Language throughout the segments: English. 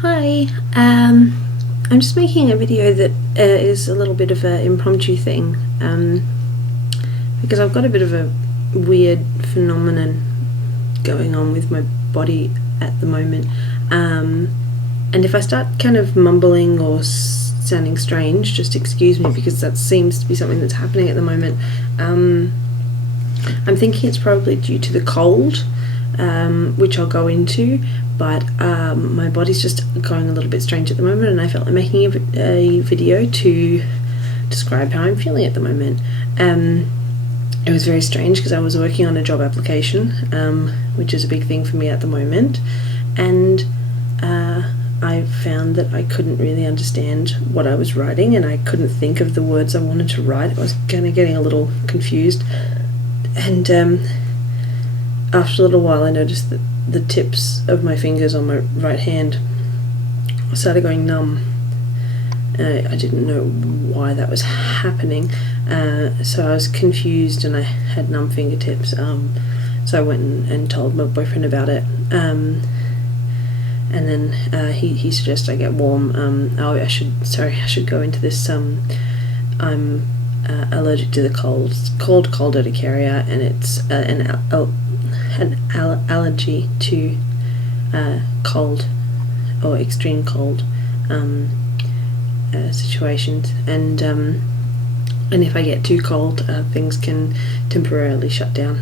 Hi, I'm just making a video that is a little bit of an impromptu thing because I've got a bit of a weird phenomenon going on with my body at the moment, and if I start kind of mumbling or sounding strange, just excuse me, because that seems to be something that's happening at the moment. I'm thinking it's probably due to the cold, which I'll go into, but my body's just going a little bit strange at the moment, and I felt like making a video to describe how I'm feeling at the moment. It was very strange because I was working on a job application, which is a big thing for me at the moment, and I found that I couldn't really understand what I was writing, and I couldn't think of the words I wanted to write. I was kind of getting a little confused, and after a little while I noticed that the tips of my fingers on my right hand started going numb. I didn't know why that was happening, so I was confused and I had numb fingertips, so I went and told my boyfriend about it, and then he suggested I get warm. I should go into this. I'm allergic to the cold. It's called cold urticaria, and it's an allergy to cold or extreme cold situations, and if I get too cold, things can temporarily shut down,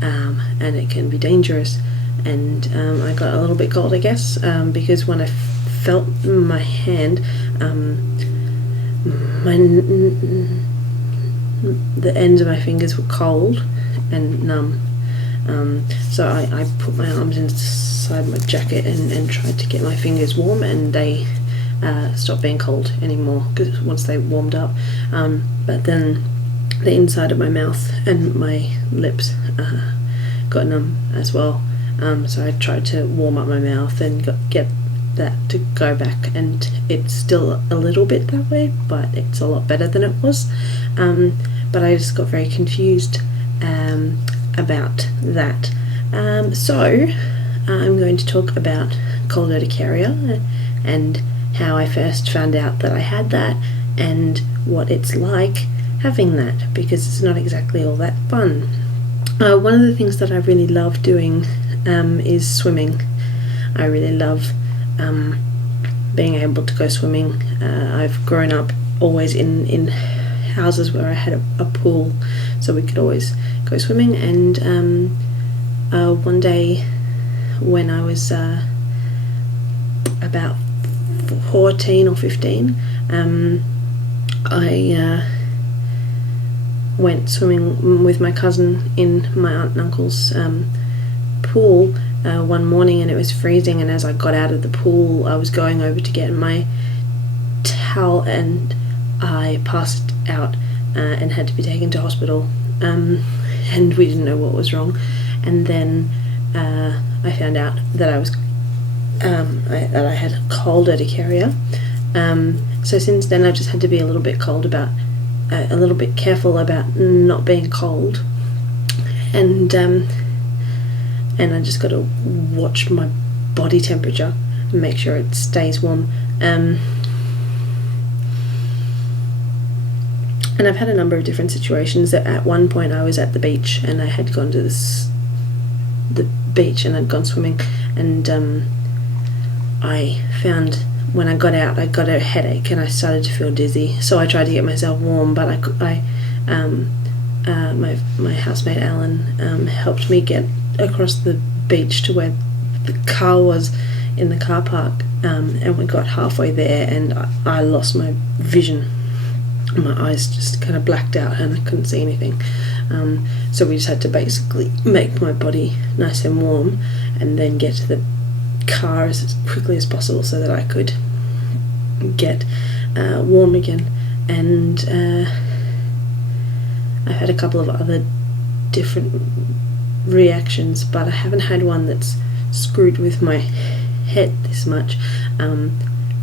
and it can be dangerous. And I got a little bit cold, I guess, because when I felt my hand, the ends of my fingers were cold and numb. So I put my arms inside my jacket and tried to get my fingers warm, and they stopped being cold anymore because once they warmed up. But then the inside of my mouth and my lips got numb as well. So I tried to warm up my mouth and get that to go back, and it's still a little bit that way, but it's a lot better than it was. But I just got very confused about that. So I'm going to talk about cold urticaria and how I first found out that I had that, and what it's like having that, because it's not exactly all that fun. One of the things that I really love doing is swimming. I really love being able to go swimming. I've grown up always in houses where I had a pool, so we could always go swimming. And one day when I was about 14 or 15, I went swimming with my cousin in my aunt and uncle's pool one morning, and it was freezing, and as I got out of the pool I was going over to get my towel, and I passed out and had to be taken to hospital, and we didn't know what was wrong. And then I found out that I was that I had cold urticaria. So since then I've just had to be a little bit careful about not being cold, and I just got to watch my body temperature and make sure it stays warm. And I've had a number of different situations. That at one point I was at the beach, and I had gone to the beach and I'd gone swimming, and I found when I got out I got a headache and I started to feel dizzy. So I tried to get myself warm, but my housemate Alan helped me get across the beach to where the car was in the car park, and we got halfway there and I lost my vision. My eyes just kind of blacked out and I couldn't see anything. So we just had to basically make my body nice and warm and then get to the car as quickly as possible so that I could get warm again. And I've had a couple of other different reactions, but I haven't had one that's screwed with my head this much,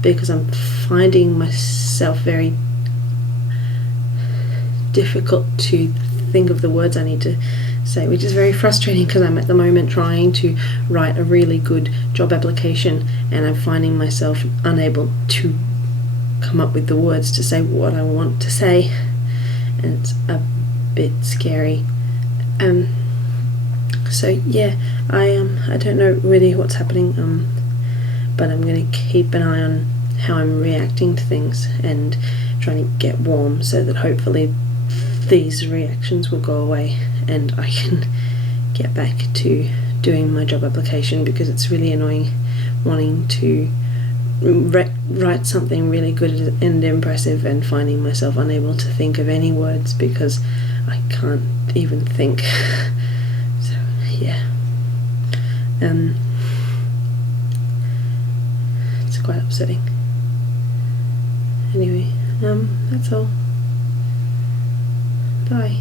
because I'm finding myself very difficult to think of the words I need to say, which is very frustrating because I'm at the moment trying to write a really good job application and I'm finding myself unable to come up with the words to say what I want to say, and it's a bit scary. So yeah, I don't know really what's happening, but I'm going to keep an eye on how I'm reacting to things and trying to get warm so that hopefully these reactions will go away and I can get back to doing my job application, because it's really annoying wanting to write something really good and impressive and finding myself unable to think of any words because I can't even think. So yeah, it's quite upsetting. Anyway, that's all. Bye.